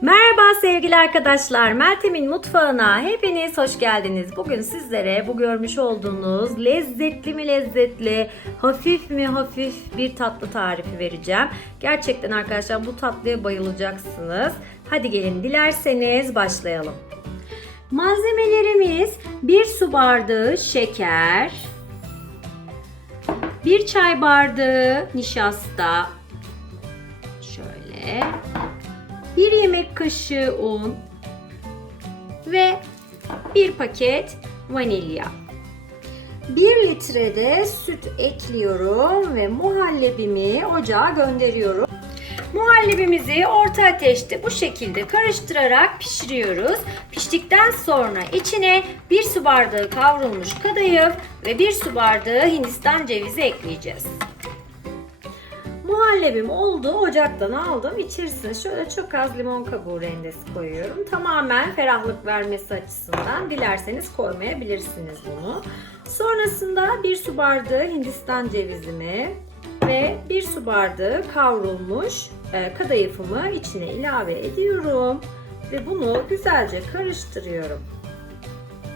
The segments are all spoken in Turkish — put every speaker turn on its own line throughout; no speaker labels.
Merhaba sevgili arkadaşlar. Meltem'in mutfağına hepiniz hoş geldiniz. Bugün sizlere bu görmüş olduğunuz lezzetli mi lezzetli, hafif mi hafif bir tatlı tarifi vereceğim. Gerçekten arkadaşlar bu tatlıya bayılacaksınız. Hadi gelin dilerseniz başlayalım. Malzemelerimiz 1 su bardağı şeker, 1 çay bardağı nişasta, şöyle 1 kaşığı un ve 1 paket vanilya. 1 litre de süt ekliyorum ve muhallebimi ocağa gönderiyorum. Muhallebimizi orta ateşte bu şekilde karıştırarak pişiriyoruz. Piştikten sonra içine 1 su bardağı kavrulmuş kadayıf ve 1 su bardağı hindistan cevizi ekleyeceğiz. Muhallebim oldu. Ocaktan aldım. İçerisine şöyle çok az limon kabuğu rendesi koyuyorum. Tamamen ferahlık vermesi açısından dilerseniz koymayabilirsiniz bunu. Sonrasında bir su bardağı hindistan cevizimi ve bir su bardağı kavrulmuş e, kadayıfımı içine ilave ediyorum. Ve bunu güzelce karıştırıyorum.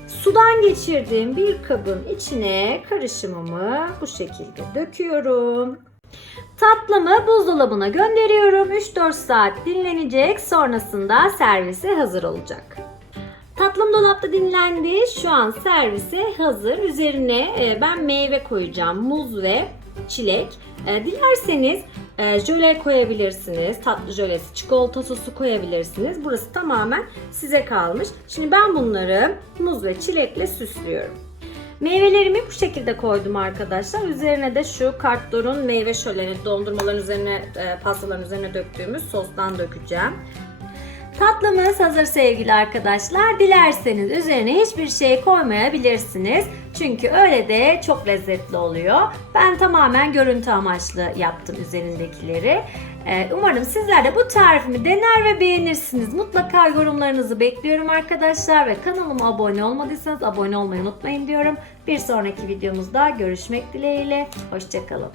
Sudan geçirdiğim bir kabın içine karışımımı bu şekilde döküyorum. Tatlımı buzdolabına gönderiyorum. 3-4 saat dinlenecek. Sonrasında servise hazır olacak. Tatlım dolapta dinlendi. Şu an servise hazır. Üzerine e, ben meyve koyacağım. Muz ve çilek. E, Dilerseniz e, jöle koyabilirsiniz. Tatlı jölesi, çikolata sosu koyabilirsiniz. Burası tamamen size kalmış. Şimdi ben bunları muz ve çilekle süslüyorum. Meyvelerimi bu şekilde koydum arkadaşlar. Üzerine de şu kartdorun meyve şöleni dondurmaların üzerine, e, pastaların üzerine döktüğümüz sostan dökeceğim. Tatlımız hazır sevgili arkadaşlar. Dilerseniz üzerine hiçbir şey koymayabilirsiniz. Çünkü öyle de çok lezzetli oluyor. Ben tamamen görüntü amaçlı yaptım üzerindekileri. Ee, Umarım sizler de bu tarifimi dener ve beğenirsiniz. Mutlaka yorumlarınızı bekliyorum arkadaşlar ve kanalıma abone olmadıysanız abone olmayı unutmayın diyorum. Bir sonraki videomuzda görüşmek dileğiyle. Hoşçakalın.